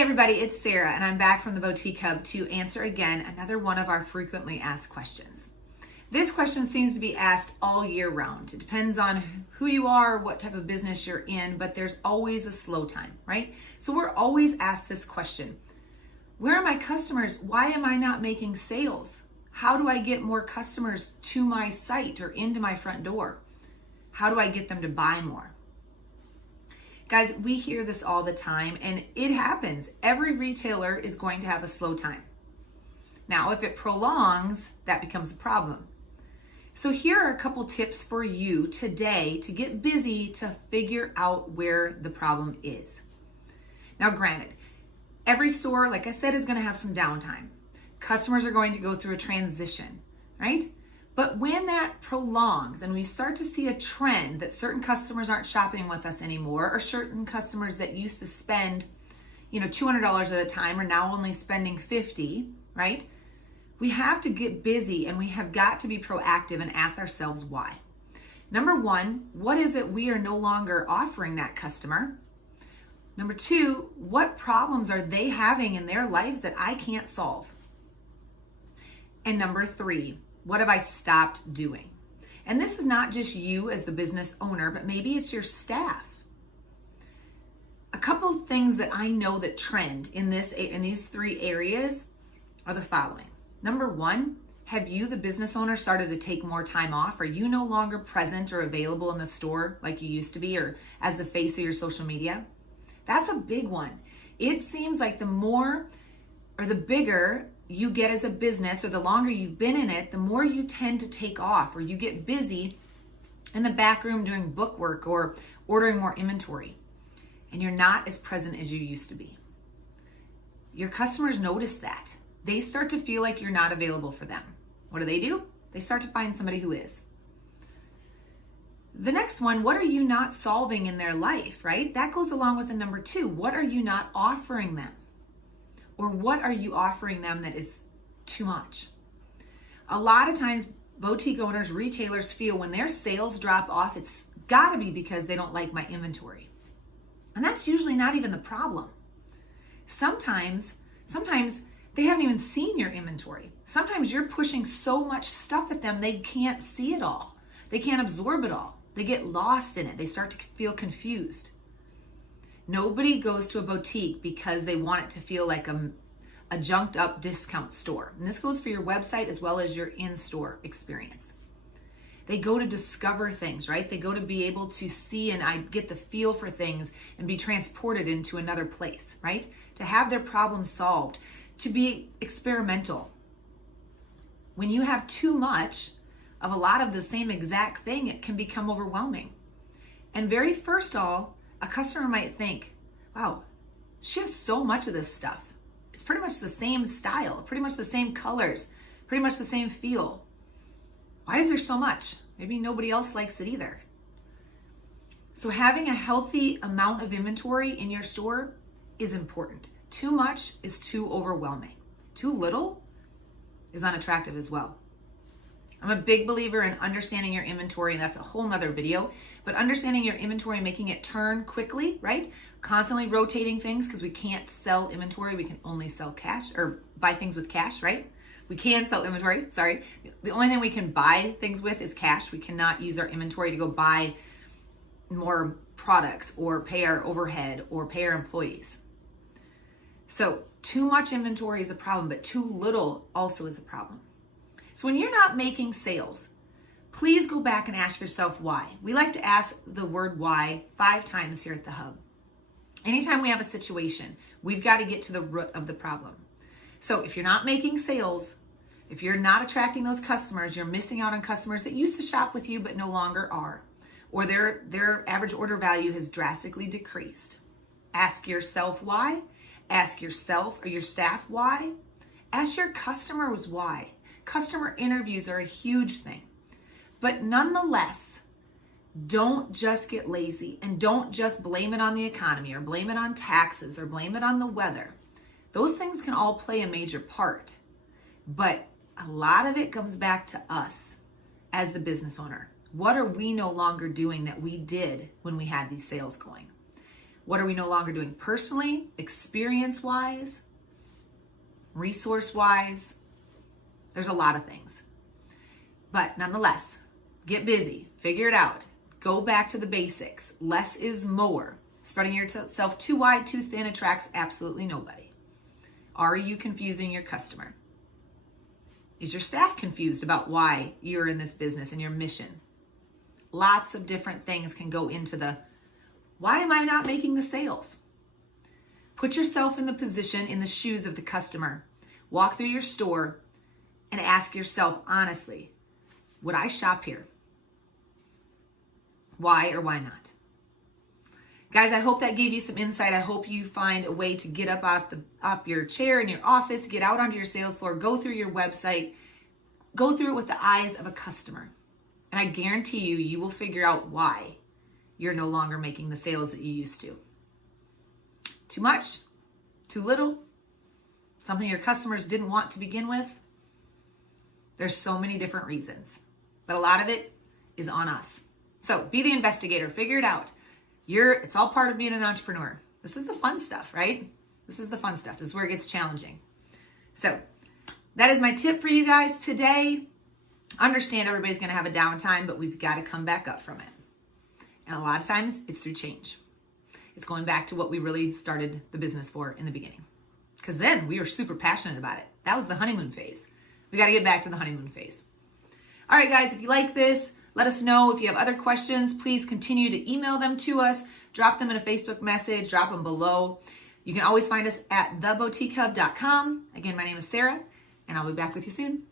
Hey everybody, it's Sara and I'm back from the Boutique Hub to answer again another one of our frequently asked questions. This question seems to be asked all year round. It depends on who you are, what type of business you're in, but there's always a slow time, right? So we're always asked this question. Where are my customers? Why am I not making sales? How do I get more customers to my site or into my front door? How do I get them to buy more? Guys, we hear this all the time and it happens. Every retailer is going to have a slow time. Now, if it prolongs, that becomes a problem. So here are a couple tips for you today to get busy to figure out where the problem is. Now, granted, every store, like I said, is going to have some downtime. Customers are going to go through a transition, right? But when that prolongs and we start to see a trend that certain customers aren't shopping with us anymore, or certain customers that used to spend, $200 at a time are now only spending $50, right? We have to get busy and we have got to be proactive and ask ourselves why. Number one, what is it we are no longer offering that customer? Number two, what problems are they having in their lives that I can't solve? And number three, what have I stopped doing? And this is not just you as the business owner, but maybe it's your staff. A couple of things that I know that trend in these three areas are the following. Number one, have you, the business owner, started to take more time off? Are you no longer present or available in the store like you used to be, or as the face of your social media? That's a big one. It seems like the more or the bigger you get as a business, or the longer you've been in it, the more you tend to take off, or you get busy in the back room doing book work or ordering more inventory, and you're not as present as you used to be. Your customers notice that. They start to feel like you're not available for them. What do? They start to find somebody who is. The next one, what are you not solving in their life, right? That goes along with the number two. What are you not offering them? Or what are you offering them that is too much? A lot of times, boutique owners, retailers feel when their sales drop off, it's gotta be because they don't like my inventory. And that's usually not even the problem. Sometimes they haven't even seen your inventory. Sometimes you're pushing so much stuff at them, they can't see it all. They can't absorb it all. They get lost in it. They start to feel confused. Nobody goes to a boutique because they want it to feel like a junked up discount store. And this goes for your website as well as your in-store experience. They go to discover things, right? They go to be able to see and get the feel for things and be transported into another place, right? To have their problem solved, to be experimental. When you have too much of a lot of the same exact thing, it can become overwhelming. And very first of all, a customer might think, wow, she has so much of this stuff. It's pretty much the same style, pretty much the same colors, pretty much the same feel. Why is there so much? Maybe nobody else likes it either. So having a healthy amount of inventory in your store is important. Too much is too overwhelming. Too little is unattractive as well. I'm a big believer in understanding your inventory, and that's a whole nother video, but understanding your inventory and making it turn quickly, right? Constantly rotating things, because we can't sell inventory. We can only sell cash or buy things with cash, right? We can sell inventory, sorry. The only thing we can buy things with is cash. We cannot use our inventory to go buy more products or pay our overhead or pay our employees. So too much inventory is a problem, but too little also is a problem. So when you're not making sales, please go back and ask yourself why. We like to ask the word why 5 times here at the Hub. Anytime we have a situation, we've got to get to the root of the problem. So if you're not making sales, if you're not attracting those customers, you're missing out on customers that used to shop with you but no longer are, or their average order value has drastically decreased. Ask yourself why. Ask yourself or your staff why. Ask your customers why. Customer interviews are a huge thing. But nonetheless, don't just get lazy and don't just blame it on the economy or blame it on taxes or blame it on the weather. Those things can all play a major part. But a lot of it comes back to us as the business owner. What are we no longer doing that we did when we had these sales going? What are we no longer doing personally, experience-wise, resource-wise? There's a lot of things. But nonetheless, get busy, figure it out. Go back to the basics. Less is more. Spreading yourself too wide, too thin attracts absolutely nobody. Are you confusing your customer? Is your staff confused about why you're in this business and your mission? Lots of different things can go into the, why am I not making the sales? Put yourself in the position, in the shoes of the customer. Walk through your store and ask yourself honestly, would I shop here? Why or why not? Guys, I hope that gave you some insight. I hope you find a way to get up off your chair in your office, get out onto your sales floor, go through your website, go through it with the eyes of a customer. And I guarantee you, you will figure out why you're no longer making the sales that you used to. Too much? Too little? Something your customers didn't want to begin with? There's so many different reasons, but a lot of it is on us. So be the investigator, figure it out. It's all part of being an entrepreneur. This is the fun stuff, right? This is the fun stuff. This is where it gets challenging. So that is my tip for you guys today. Understand everybody's going to have a downtime, but we've got to come back up from it. And a lot of times it's through change. It's going back to what we really started the business for in the beginning. Because then we were super passionate about it. That was the honeymoon phase. We got to get back to the honeymoon phase. All right, guys, if you like this, let us know. If you have other questions, please continue to email them to us. Drop them in a Facebook message. Drop them below. You can always find us at theboutiquehub.com. Again, my name is Sara, and I'll be back with you soon.